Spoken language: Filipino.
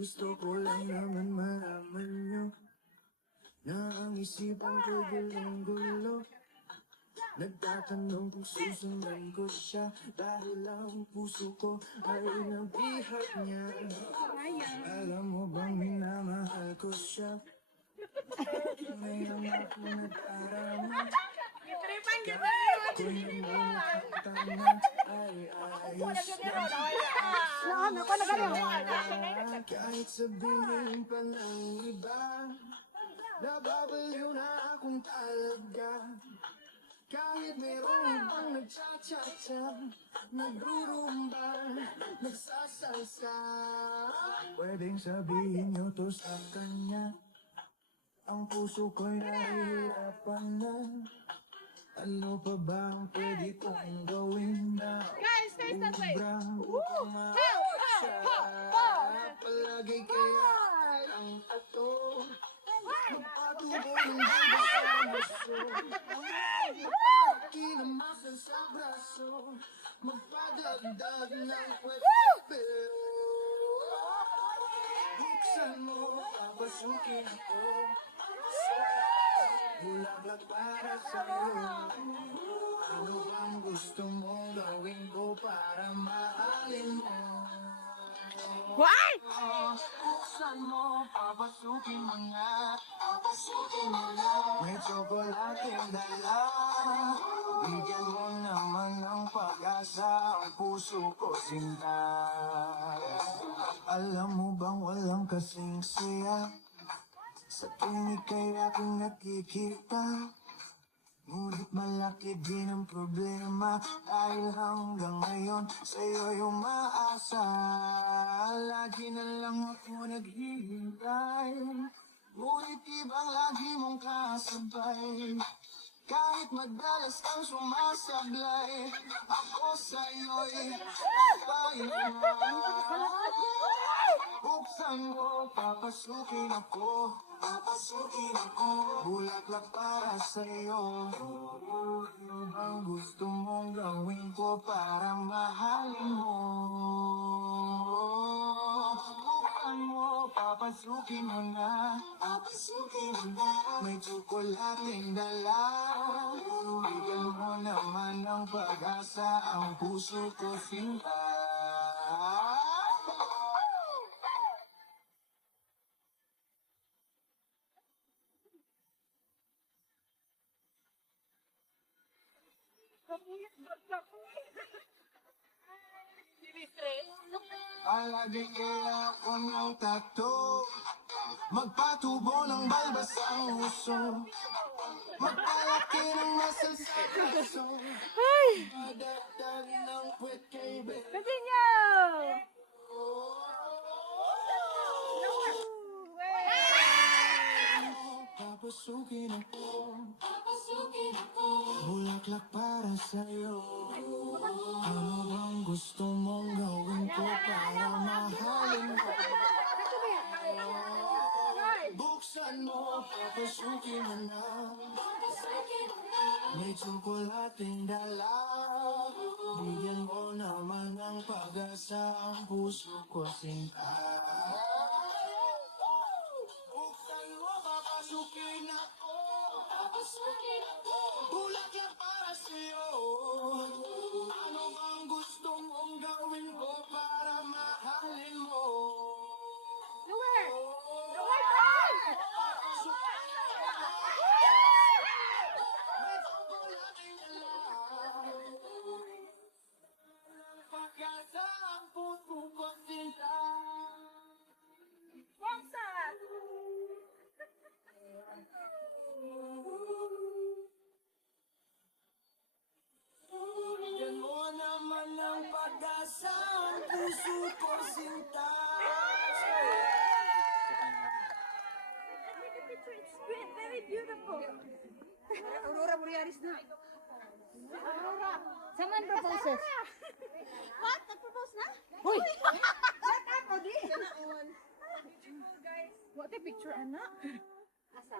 Gusto ko lang naman malaman nyo na ang isipan ko gulong-gulo. Nagtatanong kung susundan ko siya dahil ang puso ko ay nabihag niya. Alam mo bang minamahal ko siya? Ngayon ako nagdarama. Kung yung nakita na ay ayos na. Kahit sabihin pa ng iba, nababaliw na akong talaga. Kahit merong ibang nagcha-cha-cha, nagrurumba, nagsasalsa. Pwedeng sabihin nyo to sa kanya, ang puso ko'y nahihirapan na. Ano pa ba ang pwede kong gawin na ubrang upang siya? Palagi kaya ang ato, magpatuloy ng buhay sa maso. Kinamasan sa braso, magpadagdag ng kwento. Buksan mo, papasukin ako. Bulaklak para sa'yo. Ano bang gusto mong gawin ko para mahalin mo? Why? Buksan mo, papasukin mo nga. May tsokolating dala. Bigyan mo naman ng pag-asa ang puso ko sinta. Alam mo bang walang kasing saya sa tuwing ika'y aking nakikita? Ngunit malaki din ang problema dahil hanggang ngayon sa'yo'y umaasa. Lagi na lang ako naghihintay, ngunit ibang lagi mong kasabay. Kahit madalas kang sumasablay, ako sa'yo'y pahinga. Buksan mo, papasukin ako. Bulaklak para sa'yo. Ano bang gusto mong gawin ko para mahalin mo? Buksan mo, papasukin mo na. May tsokolating dala. Bigyan mo naman ng pag-asa ang puso ko sinta. Palagi kaya ako ng tato, magpatubo ng balbas ang uso, magpalaki ng muscle sa braso, madagdag ng puwet kay baby. Continue! Papasukin ako, bulaklak para sa'yo. Ano bang gusto mong gawin ko para mahalin mo? Buksan mo, papasukin mo na. May tsokolating dala. Bigyan mo naman ng pag-asa ang puso ko sinta. Buksan mo, papasukin ako. Bulaklak para sa'yo. Ano bang gusto mong gawin ko para mahalin mo? Nowhere! Pag-asa ang puso ko sinta. Buksan! Bigyan mo naman ng pag-asa ang puso ko sinta. It's great, very beautiful. Aurora Borealis na. Aurora. Someone proposes. What? Nag-propose na? Hoy! Shut up, Odi! What a picture, anak.